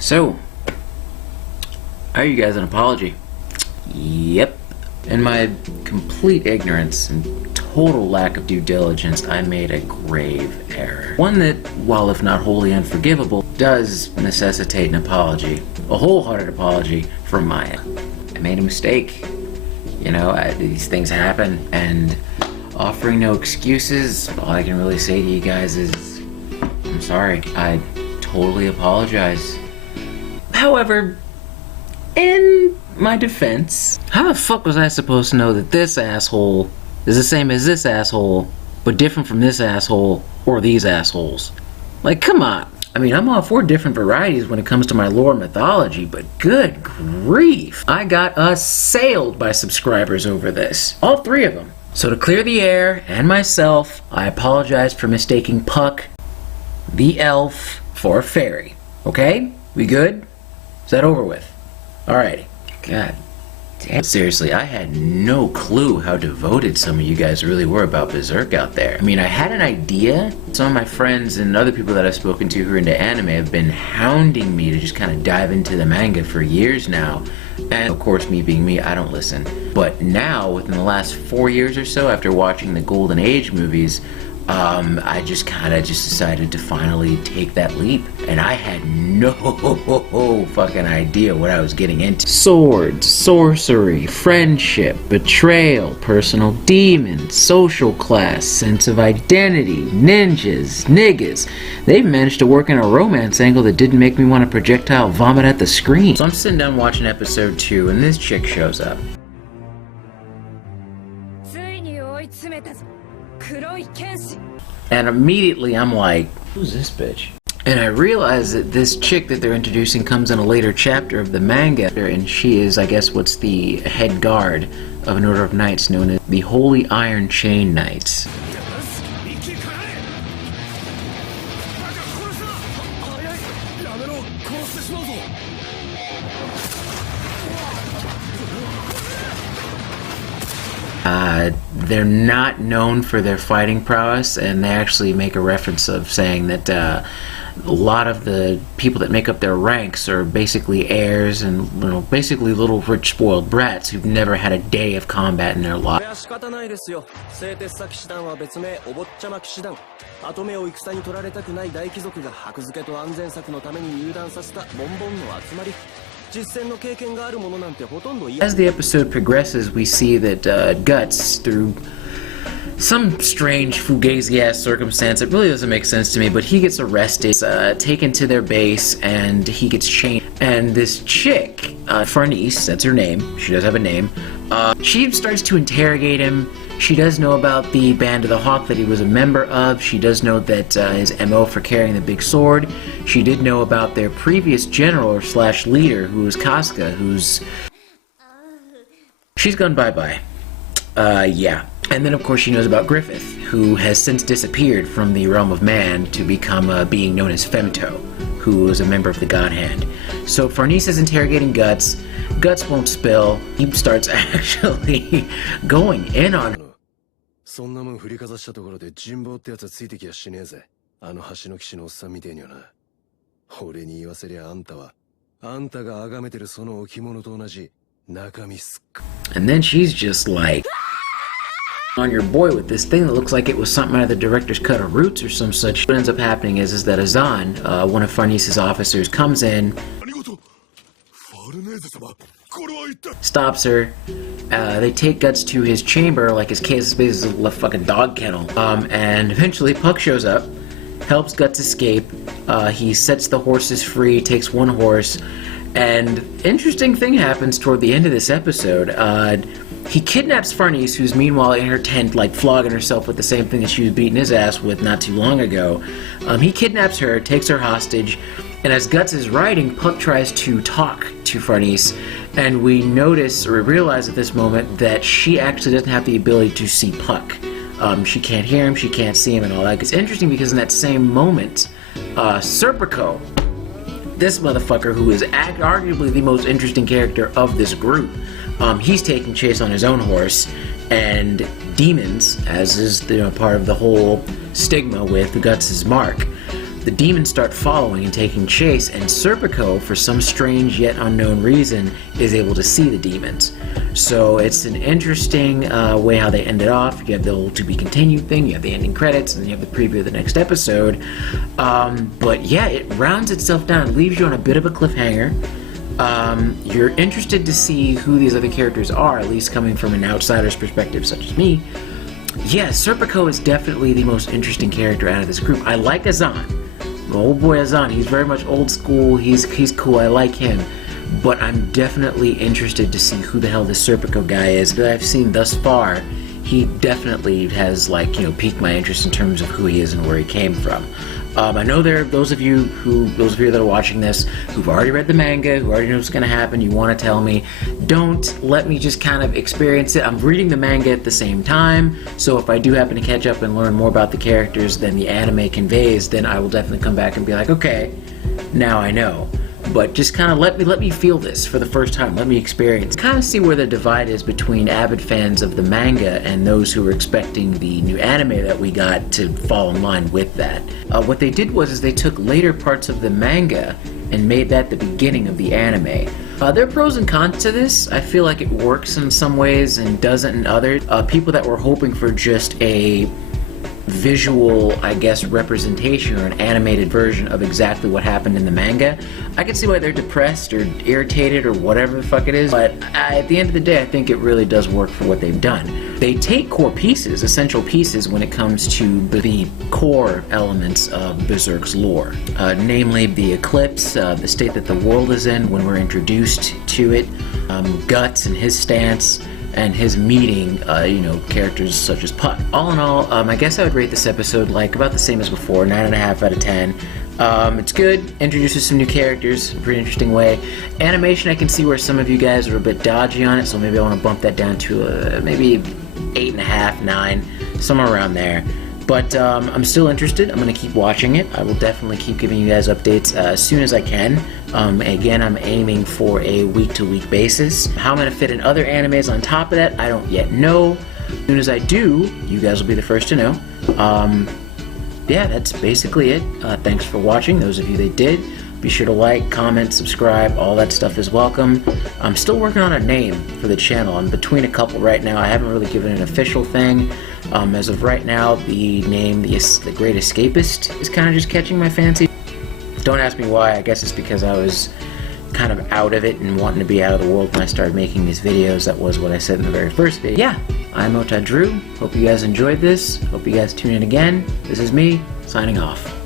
So, I owe you guys an apology. Yep. In my complete ignorance and total lack of due diligence, I made a grave error. One that, while if not wholly unforgivable, does necessitate an apology. A wholehearted apology from my end. I made a mistake. You know, these things happen, and offering no excuses, all I can really say to you guys is, I'm sorry. I totally apologize. However, in my defense, how the fuck was I supposed to know that this asshole is the same as this asshole, but different from this asshole or these assholes? Like, come on. I mean, I'm all for different varieties when it comes to my lore mythology, but good grief. I got assailed by subscribers over this. All three of them. So to clear the air and myself, I apologize for mistaking Puck, the elf, for a fairy. Okay? We good? Is that over with? Alrighty. God damn. Seriously, I had no clue how devoted some of you guys really were about Berserk out there. I mean, I had an idea. Some of my friends and other people that I've spoken to who are into anime have been hounding me to just kind of dive into the manga for years now. And of course, me being me, I don't listen. But now, within the last 4 years or so, after watching the Golden Age movies, I just decided to finally take that leap, and I had no fucking idea what I was getting into. Swords, sorcery, friendship, betrayal, personal demons, social class, sense of identity, ninjas, niggas. They've managed to work in a romance angle that didn't make me want to projectile vomit at the screen. So I'm sitting down watching episode 2, and this chick shows up. And immediately I'm like, who's this bitch? And I realize that this chick that they're introducing comes in a later chapter of the manga, and she is, I guess, what's the head guard of an order of knights known as the Holy Iron Chain Knights. They're not known for their fighting prowess, and they actually make a reference of saying that a lot of the people that make up their ranks are basically heirs and, you know, basically little rich spoiled brats who've never had a day of combat in their lives. As the episode progresses, we see that Guts, through some strange fugazi-ass circumstance, it really doesn't make sense to me, but he gets arrested, taken to their base, and he gets chained. And this chick, Farnese, that's her name, she does have a name, she starts to interrogate him. She does know about the Band of the Hawk that he was a member of. She does know that his MO for carrying the big sword. She did know about their previous general or slash leader, who was Casca, who's... She's gone bye-bye. Yeah. And then, of course, she knows about Griffith, who has since disappeared from the realm of man to become a being known as Femto, who is a member of the God Hand. So Farnese is interrogating Guts. Guts won't spill. He starts actually going in on her. そんなもん振りかざしたところで人望ってやつはついてきやしねえぜ。あの橋の騎士のおっさんみてえにはな。俺に言わせりゃあんたは、あんたが崇めてるその置物と同じ中身すっか。And then she's just like on your boy with this thing that looks like it was something out of the director's cut of Roots or some such. What ends up happening is that Azan, one of Farnese's officers, comes in, stops her. They take Guts to his chamber, like his case is a fucking dog kennel. And eventually Puck shows up, helps Guts escape. He sets the horses free, takes one horse, and interesting thing happens toward the end of this episode. He kidnaps Farnese, who's meanwhile in her tent, like flogging herself with the same thing that she was beating his ass with not too long ago. He kidnaps her, takes her hostage, and as Guts is riding, Puck tries to talk to Farnese, and we notice, or realize at this moment, that she actually doesn't have the ability to see Puck. She can't hear him, she can't see him, and all that. It's interesting because in that same moment, Serpico, this motherfucker who is arguably the most interesting character of this group, he's taking chase on his own horse, and demons, as is part of the whole stigma with Guts' mark, the demons start following and taking chase, and Serpico, for some strange yet unknown reason, is able to see the demons. So it's an interesting way how they ended off. You have the to be continued thing, you have the ending credits, and then you have the preview of the next episode. But yeah, it rounds itself down, leaves you on a bit of a cliffhanger. You're interested to see who these other characters are, at least coming from an outsider's perspective such as me. Yeah, Serpico is definitely the most interesting character out of this group. I like Azan. My old boy Azan, he's very much old school, he's cool, I like him. But I'm definitely interested to see who the hell this Serpico guy is. That I've seen thus far, he definitely has, like, you know, piqued my interest in terms of who he is and where he came from. I know there are those of you that are watching this who've already read the manga, who already know what's going to happen. You want to tell me. Don't let me just kind of experience it. I'm reading the manga at the same time, so if I do happen to catch up and learn more about the characters than the anime conveys, then I will definitely come back and be like, okay, now I know. But just kind of let me feel this for the first time. Let me experience. Kind of see where the divide is between avid fans of the manga and those who were expecting the new anime that we got to fall in line with that. What they did was they took later parts of the manga and made that the beginning of the anime. There are pros and cons to this. I feel like it works in some ways and doesn't in others. People that were hoping for just a visual, I guess, representation or an animated version of exactly what happened in the manga, I can see why they're depressed or irritated or whatever the fuck it is, but at the end of the day, I think it really does work for what they've done. They take core pieces, essential pieces, when it comes to the core elements of Berserk's lore, namely the eclipse, the state that the world is in when we're introduced to it, Guts and his stance, and his meeting, characters such as Puck. All in all, I guess I would rate this episode like about the same as before, 9.5 out of 10. It's good, introduces some new characters in a pretty interesting way. Animation, I can see where some of you guys are a bit dodgy on it, so maybe I want to bump that down to maybe 8.5, 9, somewhere around there. But I'm still interested. I'm going to keep watching it. I will definitely keep giving you guys updates as soon as I can. Again, I'm aiming for a week-to-week basis. How I'm going to fit in other animes on top of that, I don't yet know. As soon as I do, you guys will be the first to know. Yeah, that's basically it. Thanks for watching, those of you that did. Be sure to like, comment, subscribe, all that stuff is welcome. I'm still working on a name for the channel. I'm between a couple right now. I haven't really given an official thing. As of right now, the name, The Great Escapist, is kind of just catching my fancy. Don't ask me why. I guess it's because I was kind of out of it and wanting to be out of the world when I started making these videos. That was what I said in the very first video. Yeah, I'm Ota-Drew. Hope you guys enjoyed this. Hope you guys tune in again. This is me, signing off.